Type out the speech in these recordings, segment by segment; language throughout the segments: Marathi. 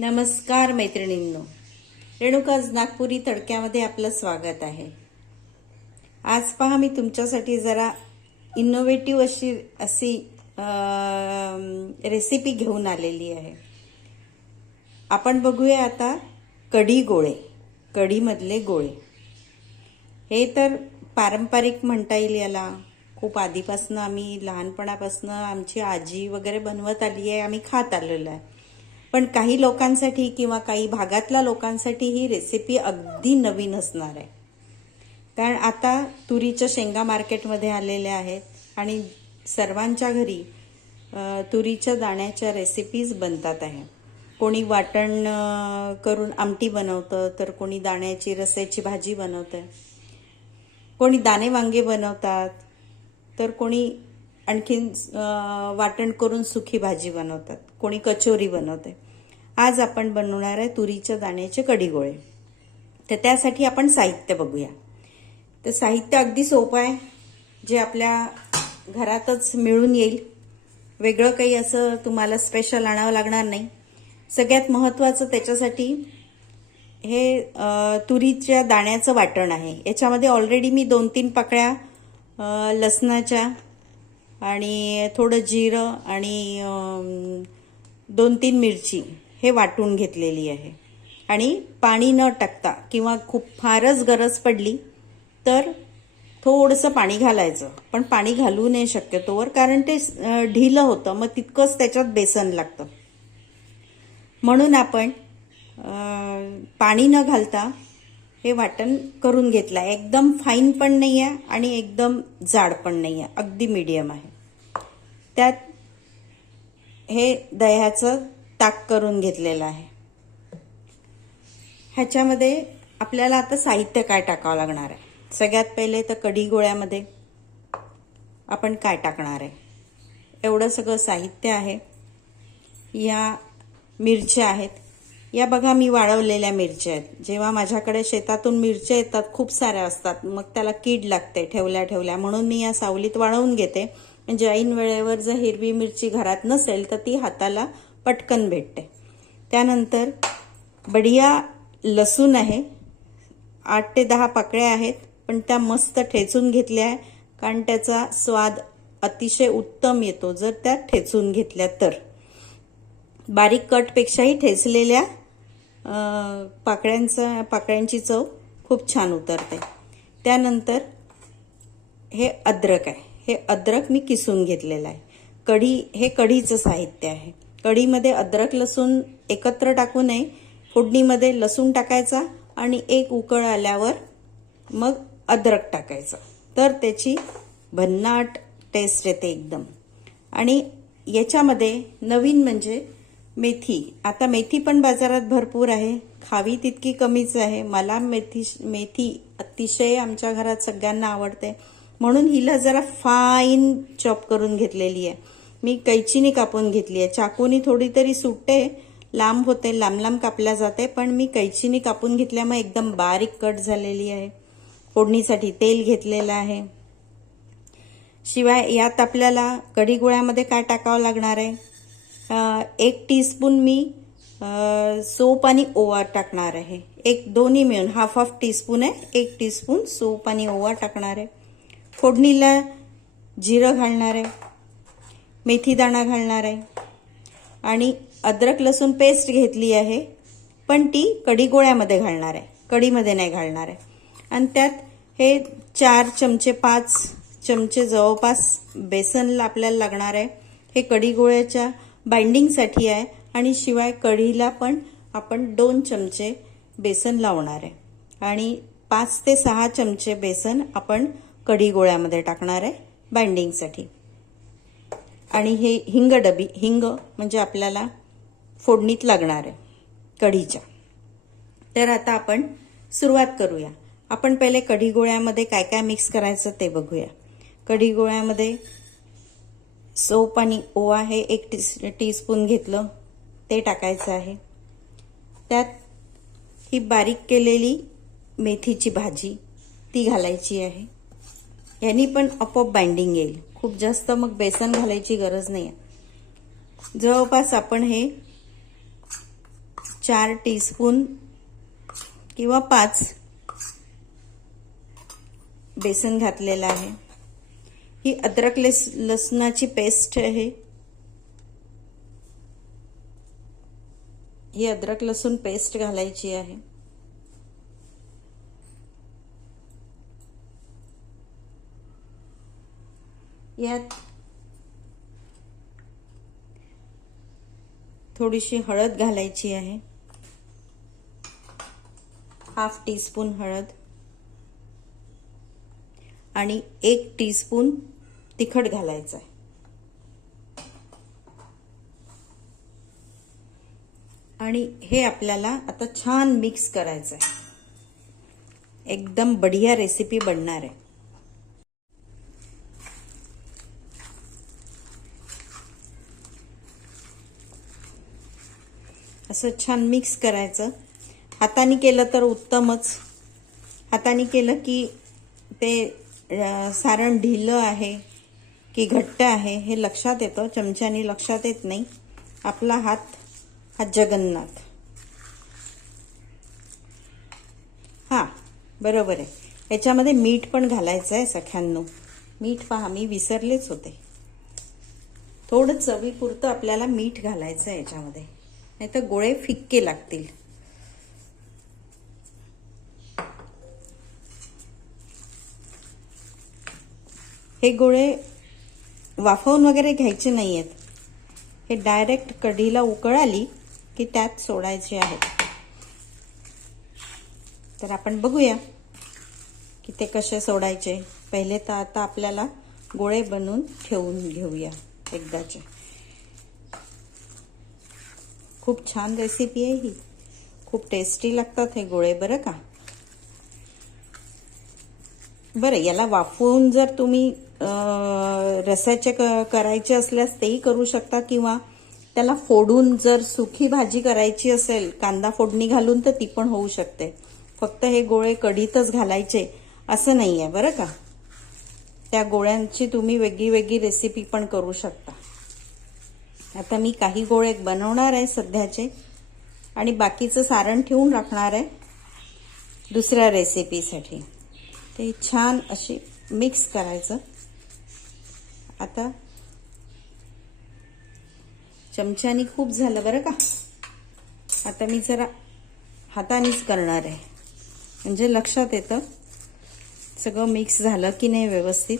नमस्कार मैत्रिणींनो. रेणुकाज नागपुरी तडक्यामध्ये आपलं स्वागत आहे. आज पहा मी तुमच्यासाठी जरा इनोव्हेटिव्ह अशी अशी रेसिपी घेऊन आलेली आहे. आपण बघूया आता कढी गोळे कढीमधले गोळे. हे तर पारंपरिक म्हणता येईल याला. खूप आधीपासून आम्ही लहानपणापासून आमची आजी वगैरे बनवत आली आहे आम्ही खात आलेलो आहे. पण काही लोकांसाठी किंवा काही भागातल्या लोकांसाठी ही रेसिपी अगदी नवीन असणार आहे. कारण आता तुरीच्या शेंगा मार्केटमध्ये आलेल्या आहेत आणि सर्वांच्या घरी तुरीच्या दाण्याच्या रेसिपीज बनतात आहे. कोणी वाटण करून आमटी बनवतं तर कोणी दाण्याची रस्याची भाजी बनवतं कोणी दाणे वांगे बनवतात तर कोणी आणखीन वाटण करून सुखी भाजी बनवतात. कोणी कचोरी बनवते आज आपण बनवणार आहे तुरीच्या दाण्याचे कढी गोळे तर त्यासाठी आपण साहित्य बघूया. तर साहित्य अगदी सोपं आहे. जे आपल्या घरातच मिळून येईल. वेगळं काही असं तुम्हाला स्पेशल आणावं लागणार नाही. सगळ्यात महत्त्वाचं त्याच्यासाठी हे तुरीच्या दाण्याचं वाटण आहे. याच्यामध्ये ऑलरेडी मी दोन तीन पाकळ्या लसणाच्या आणि थोडं जिरं आणि दोन तीन मिरची हे वाटून घेतलेली आहे. आणि पाणी न टाकता किंवा खूप फारच गरज पडली तर थोडंसं पाणी घालायचं. पण पाणी घालू नये शक्यतोवर कारण ते ढिलं होतं मग तितकंच त्याच्यात बेसन लागतं. म्हणून आपण पाणी न घालता हे वाटण करून घेतलं आहे. एकदम फाईन पण नाही आहे आणि एकदम जाड पण नाही आहे. अगदी मीडियम आहे. त्यात हे दह्याचं ताक करून घेतलेलं आहे. ह्याच्यामध्ये आपल्याला आता साहित्य काय टाकावं लागणार आहे? सगळ्यात पहिले तर कढी गोळ्यामध्ये आपण काय टाकणार आहे? एवढं सगळं साहित्य आहे. या मिरच्या आहेत. या बघा मी वाळवलेल्या मिरच्या आहेत. जेव्हा माझ्याकडे शेतातून मिरच्या येतात खूप साऱ्या असतात. मग त्याला कीड लागते ठेवल्या ठेवल्या. म्हणून मी या सावलीत वाळवून घेते. म्हणजे ऐन वेळेवर जर हिरवी मिरची घरात नसेल तर ती हाताला पटकन भेटते. त्यानंतर बढिया लसूण आहे. आठ ते दहा पाकळ्या आहेत पण त्या मस्त ठेचून घेतल्या आहे. कारण त्याचा स्वाद अतिशय उत्तम येतो जर त्या ठेचून घेतल्या तर. बारीक कटपेक्षाही ठेचलेल्या पाकळ्यांचा पाकळ्यांची चव खूप छान उतरते. त्यानंतर हे अद्रक आहे. हे अद्रक मी किसून घेतलेलं आहे. कढी हे कढीचं साहित्य आहे. कढीमध्ये अद्रक लसूण एकत्र टाकू नये. फोडणीमध्ये लसूण टाकायचा आणि एक उकळ आल्यावर मग अद्रक टाकायचं. तर त्याची भन्नाट टेस्ट येते एकदम. आणि याच्यामध्ये नवीन म्हणजे मेथी. आता मेथी पण बाजारात भरपूर आहे. खावी तितकी कमीच आहे. मला मेथी मेथी अतिशय आमच्या घरात सगळ्यांना आवडते. म्हणून हिला जरा फाईन चॉप करून घेतलेली आहे. मी कैचीने कापून घेतली आहे. चाकूनी थोडी तरी सुटते लांब होते लांब लांब कापल्या जाते पण मी कैचीने कापून घेतल्यामुळे एकदम बारीक कट झालेली आहे. फोडणीसाठी तेल घेतलेलं आहे. शिवाय यात आपल्याला कढीगोळ्यामध्ये काय टाकावं लागणार आहे? एक टीस्पून मी सोप आणि ओवा टाकणार आहे. एक दोन्ही मिळून हाफ हाफ टीस्पून आहे. एक टीस्पून सोप आणि ओवा टाकणार आहे. फोडणीला जिरं घालणार आहे. मेथी दाणा घालणार आहे. आणि अद्रक लसूण पेस्ट घेतली आहे पण ती कढी गोळ्यामध्ये घालणार आहे. कढीमध्ये नाही घालणार आहे. आणि त्यात हे चार चमचे पाच चमचे जवळपास बेसनला आपल्याला लागणार आहे. हे कढी गोळ्याच्या बाइंडिंगसाठी आहे. आणि शिवाय कढीला पण आपण दोन चमचे बेसन लावणार आहे. आणि पाच ते सहा चमचे बेसन आपण कढी गोळ्यामध्ये टाकणार आहे बाइंडिंगसाठी आणि हे हिंग डबी हिंग म्हणजे आपल्याला फोडणीत लागणार आहे कढीच्या. तर आता आपण सुरुवात करूया. आपण पहिले कढी गोळ्यामध्ये काय काय मिक्स करायचं ते बघूया. कढी गोळ्यामध्ये सोप आणि ओवा हे एक टी टीस्पून घेतलं ते टाकायचं आहे. त्यात ही बारीक केलेली मेथीची भाजी ती घालायची आहे. यांनी पण आपोआप बाइंडिंग येईल. खूप जास्त मग बेसन घालायची गरज नाही आहे जवळपास आपण हे चार टीस्पून किंवा पाच बेसन घातलेलं आहे. ही अद्रक लस लसणाची पेस्ट आहे. ही अद्रक लसूण पेस्ट घालायची आहे. यात थोडीशी हळद घालायची आहे. हाफ टी स्पून हळद आणि एक टीस्पून तिखट घालायचं आहे. आणि हे आपल्याला आता छान मिक्स करायचं आहे. एकदम बढिया रेसिपी बनणार आहे. असं छान मिक्स करायचं. हाताने केलं तर उत्तमच. हाताने केलं की ते सारण ढिलं आहे की घट्ट आहे हे लक्षात येतं. चमच्याने लक्षात येत नाही. आपला हात हा जगन्नाथ. हां बरोबर आहे. याच्यामध्ये मीठ पण घालायचं आहे सख्यांनो. मीठ पहा मी विसरलेच होते. थोडं चवीपुरतं आपल्याला मीठ घालायचं आहे याच्यामध्ये. नाही तर गोळे फिक्के लागतील. हे गोळे वाफवून वगैरे घ्यायचे नाही आहेत हे डायरेक्ट कढीला उकळ आली की त्यात सोडायचे आहेत. तर आपण बघूया की ते कसे सोडायचे. पहिले तर आता आपल्याला गोळे बनवून ठेवून घेऊया एकदाचे. खूप छान रेसिपी आहे ही. खूप टेस्टी लागतात हे गोळे बरं का? बरं याला वाफवून जर तुम्ही अं, रसाचे क- करायचे असल्यास तेही करू शकता किंवा त्याला फोडून जर सुखी भाजी करायची असेल कांदा फोडणी घालून तर ती पण होऊ शकते. फक्त हे गोळे कढीतच घालायचे असं नाही आहे बरं का? त्या गोळ्यांची तुम्ही वेगळी वेगळी रेसिपी पण करू शकता. आता मी काही गोळे बनवणार आहे सध्याचे आणि बाकीचं सारण ठेवून राखणार आहे दुसऱ्या रेसिपीसाठी. ते छान अशी मिक्स करायचं. आता चमच्यानी खूप झालं बरं का? आता मी जरा हातानेच करणार आहे. म्हणजे लक्षात येतं सगळं मिक्स झालं की नाही व्यवस्थित?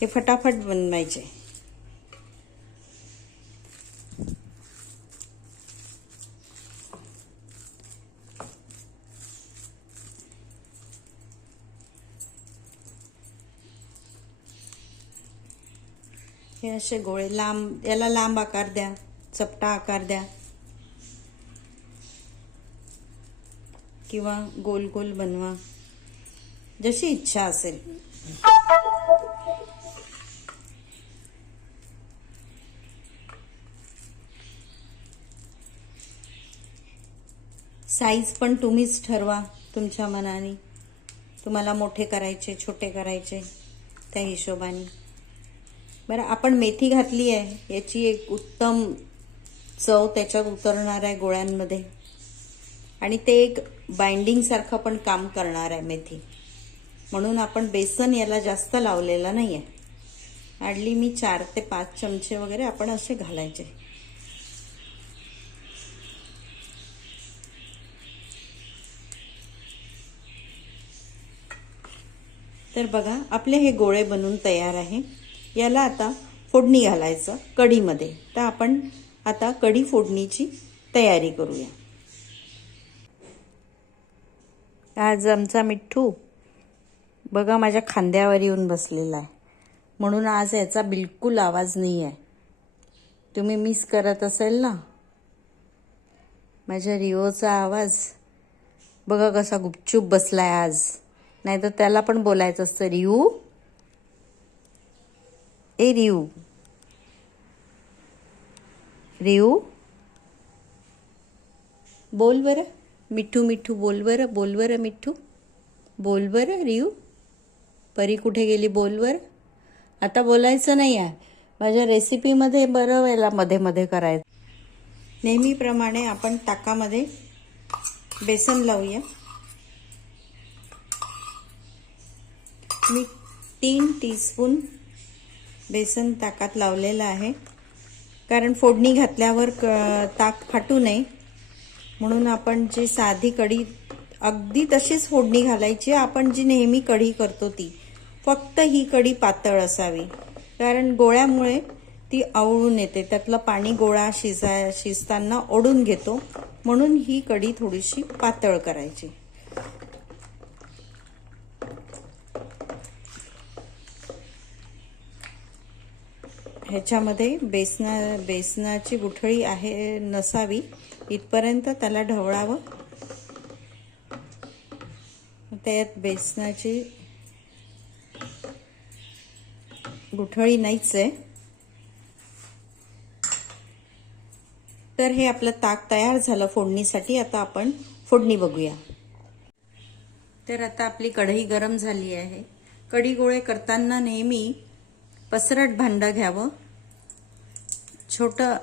हे फटाफट बनवायचे. हे असे गोळे लांब याला लांब आकार द्या चपटा आकार द्या. किंवा गोल गोल बनवा. जशी इच्छा असेल. साईज पण तुम्हीच ठरवा तुमच्या मनाने. तुम्हाला मोठे करायचे छोटे करायचे त्या हिशोबाने. बरं आपण मेथी घातली आहे. याची एक उत्तम चव त्याच्यात उतरणार आहे गोळ्यांमध्ये. आणि ते एक बाइंडिंगसारखं पण काम करणार आहे मेथी. म्हणून आपण बेसन याला जास्त लावलेलं नाही आहे आडली मी चार ते पाच चमचे वगैरे आपण असे घालायचे. तर बघा आपले हे गोळे बनून तयार आहे. याला आता फोडणी घालायचं कढीमध्ये. तर आपण आता कढी फोडणीची तयारी करूया. आज आमचा मिठ्ठू बघा माझ्या खांद्यावर येऊन बसलेला आहे. म्हणून आज याचा बिलकुल आवाज नाही आहे. तुम्ही मिस करत असेल ना? माझ्या रिओचा आवाज बघा कसा गुपचूप आहे आज. नाही तर त्याला पण बोलायचं असतं रिऊ. ए रिऊ. रिऊ. बोल बरं. मिठू मिठू बोल बरं. बोल बरं मिठू. बोल बरं रिऊ. परी कुठे गेली बोल बरं. आता बोलायचं नाही आहे माझ्या रेसिपीमध्ये बरं वेळेला मध्ये मध्ये करायचं. नेहमीप्रमाणे आपण ताकामध्ये बेसन लावूया. मी तीन टीस्पून बेसन ताकात लावलेलं आहे. कारण फोडणी घातल्यावर क ताक फाटू नये. म्हणून आपण जी साधी कढी अगदी तशीच फोडणी घालायची. आपण जी नेहमी कढी करतो ती फक्त ही कढी पातळ असावी. कारण गोळ्यामुळे ती आवळून येते. त्यातलं पाणी गोळा शिजा शिजताना ओढून घेतो. म्हणून ही कढी थोडीशी पातळ करायची. ह्याच्यामध्ये बेसना बेसनाची गुठळी आहे नसावी. इथपर्यंत त्याला ढवळावं. त्यात बेसनाची गुठळी नाहीच आहे. तर हे आपलं ताक तयार झालं फोडणीसाठी. आता आपण फोडणी बघूया. तर आता आपली कढई गरम झाली आहे. कढी गोळे करताना नेहमी पसरट भांडं घ्यावं. छोटं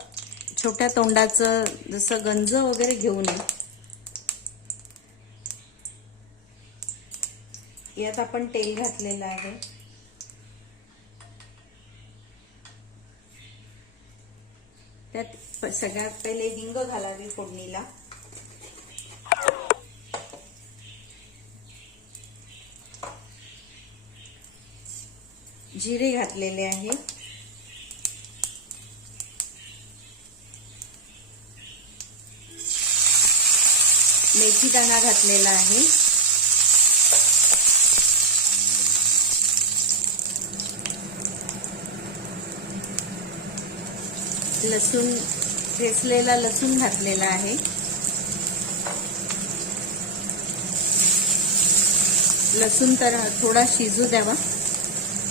छोट्या तोंडाचं जसं गंज वगैरे घेऊ नये. यात आपण तेल घातलेलं आहे. त्यात सगळ्यात पहिले हिंग घालावी फोडणीला. जिरे घातलेले आहे मेथी दाणा घातलेला आहे. लसूण ठेचलेला लसूण घातलेला आहे. लसूण तर थोडा शिजू द्यावा.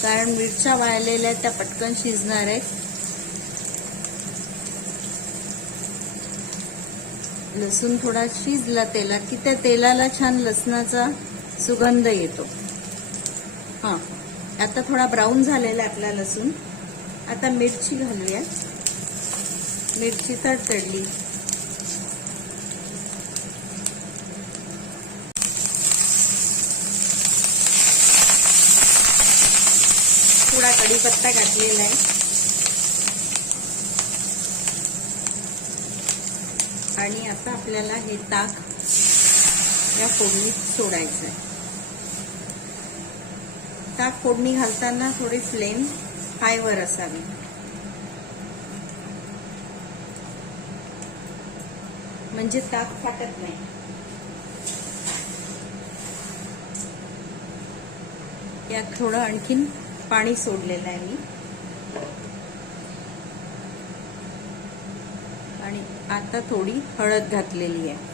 कारण मिरच्या वाळलेल्या त्या पटकन शिजणार आहेत. लसूण थोडा शिजला तेलात की त्या तेलाला छान लसणाचा सुगंध येतो. हां आता थोडा ब्राऊन झालेला आपला लसूण. आता मिरची घालूया. मिरची तडतडली थोडा कढीपत्ता घातलेला आहे. आणि आता आपल्याला हे ताक या फोडणीत सोडायचं आहे ताक फोडणी घालताना थोडी फ्लेम हायवर असावी. म्हणजे ताक फाटत नाही. यात थोडं आणखीन पाणी सोडलेलं आहे मी. आणि आता थोडी हळद घातलेली आहे.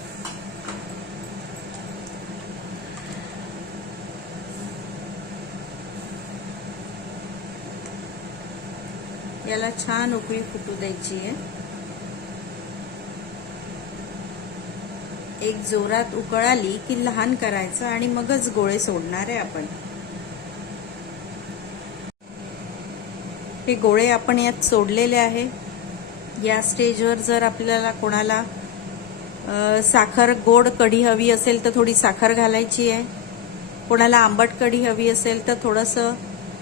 याला छान उकळी फुटू द्यायची आहे. एक जोरात उकळाली की लहान करायचं आणि मगच गोळे सोडणार आहे आपण. हे गोळे आपण यात सोडलेले आहे. या स्टेजवर जर आपल्याला कोणाला साखर गोड कढी हवी असेल तर थोडी साखर घालायची आहे. कोणाला आंबट कढी हवी असेल तर थोडंसं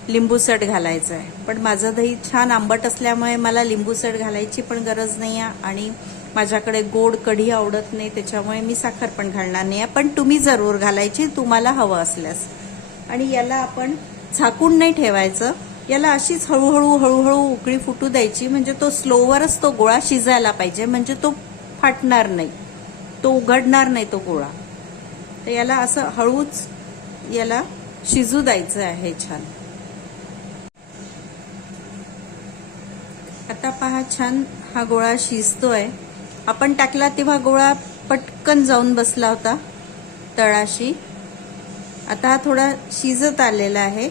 लिंबूसट घालायचं आहे. पण माझं दही छान आंबट असल्यामुळे मला लिंबूसट घालायची पण गरज नाही आहे आणि माझ्याकडे गोड कढी आवडत नाही त्याच्यामुळे मी साखर पण घालणार नाही आहे पण तुम्ही जरूर घालायची तुम्हाला हवं असल्यास. आणि याला आपण झाकून नाही ठेवायचं. याला अशीच हळूहळू हळूहळू उकळी फुटू द्यायची. म्हणजे तो स्लोवरच तो गोळा शिजायला पाहिजे. म्हणजे तो फाटणार नाही. तो उघडणार नाही तो गोळा. तर याला असं हळूच याला शिजू द्यायचं आहे छान. आता पहा छान हा गोळा शिजतोय. आपण टाकला तेव्हा गोळा पटकन जाऊन बसला होता तळाशी. आता हा थोडा शिजत आलेला आहे.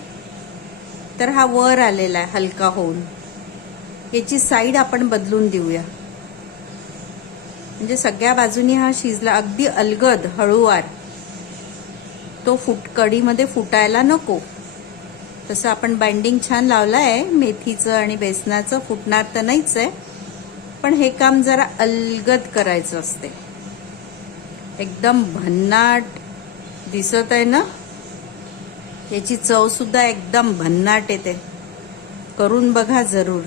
तर हा वर आलेला आहे हलका होऊन. याची साईड आपण बदलून देऊया. म्हणजे सगळ्या बाजूनी हा शिजला अगदी अलगद हळूवार. तो फुट कढीमध्ये फुटायला नको. तसं आपण बाइंडिंग छान लावलं आहे मेथीचं आणि बेसनाचं फुटणार तर नाहीच आहे. पण हे काम जरा अलगद करायचं असते. एकदम भन्नाट दिसत आहे ना? याची चवसुद्धा एकदम भन्नाट येते. करून बघा जरूर.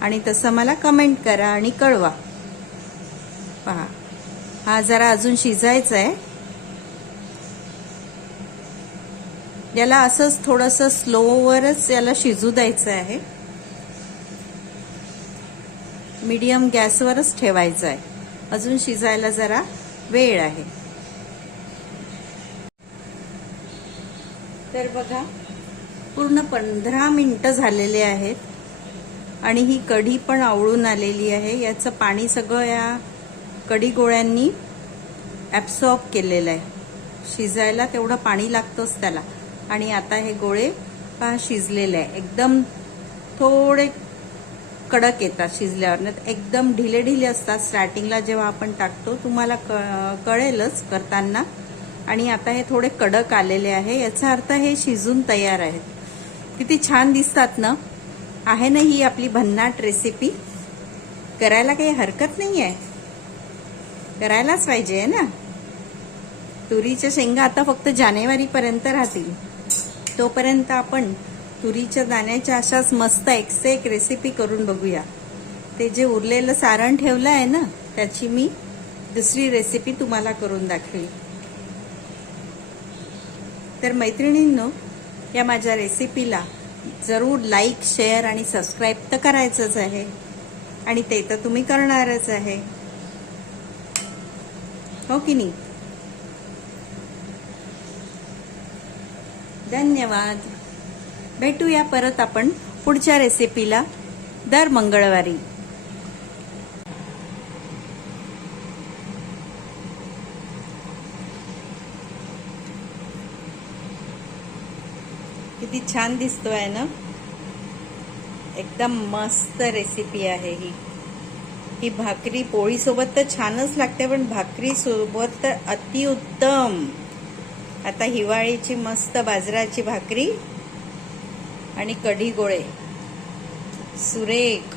आणि तसं मला कमेंट करा आणि कळवा. पहा हा जरा अजून शिजायचा आहे. याला असंच थोडंसं स्लोवरच याला शिजू द्यायचं आहे. मीडियम गॅसवरच ठेवायचं आहे. अजून शिजायला जरा वेळ आहे. तर बघा पूर्ण पंधरा मिनटं झालेले आहेत आणि ही कढी पण आवळून आलेली आहे. याचं पाणी सगळं या कढी गोळ्यांनी ॲब्सॉर्ब केलेलं आहे. शिजायला तेवढं पाणी लागतंच त्याला. आणि आता हे गोळे पहा शिजलेले आहे. एकदम थोडे कडक येतात शिजल्यावर. नाही एकदम ढिले ढिले असतात स्टार्टिंगला जेव्हा आपण टाकतो तुम्हाला कळेलच करताना. आणि आता हे थोडे कडक आलेले आहे. याचा अर्थ हे शिजून तयार आहेत किती छान दिसतात ना? आहे ना ही आपली भन्नाट रेसिपी करायला काही हरकत नाही आहे करायलाच पाहिजे आहे ना? तुरीच्या शेंगा आता फक्त जानेवारीपर्यंत राहतील. तोपर्यंत आपण तुरीच्या दाण्याच्या अशाच मस्त एकसे एक रेसिपी करून बघूया. ते जे उरलेलं सारण ठेवलं आहे ना त्याची मी दुसरी रेसिपी तुम्हाला करून दाखवेल. तर मैत्रिणींनो या माझ्या रेसिपीला जरूर लाईक शेअर आणि सबस्क्राईब तर करायचंच आहे. आणि ते तर तुम्ही करणारच आहे. हो की नाही? धन्यवाद. भेटूया परत आपण पुढच्या रेसिपीला दर मंगळवारी. किती छान दिसतोय ना. एकदम मस्त रेसिपी आहे ही. ही भाकरी पोळीसोबत तर छानच लागते पण भाकरीसोबत तर अतिउत्तम. आता हिवाळीची मस्त बाजराची भाकरी आणि कढी गोळे सुरेख.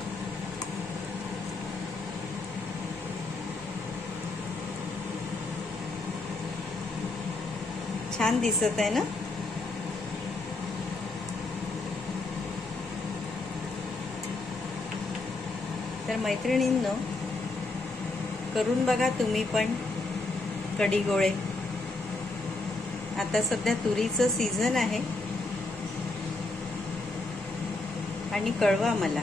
छान दिसत आहे ना. तर मैत्रिणींनो करून बघा तुम्ही पण कढी गोळे आता सध्या तुरीचं सीझन आहे. आणि कळवा मला.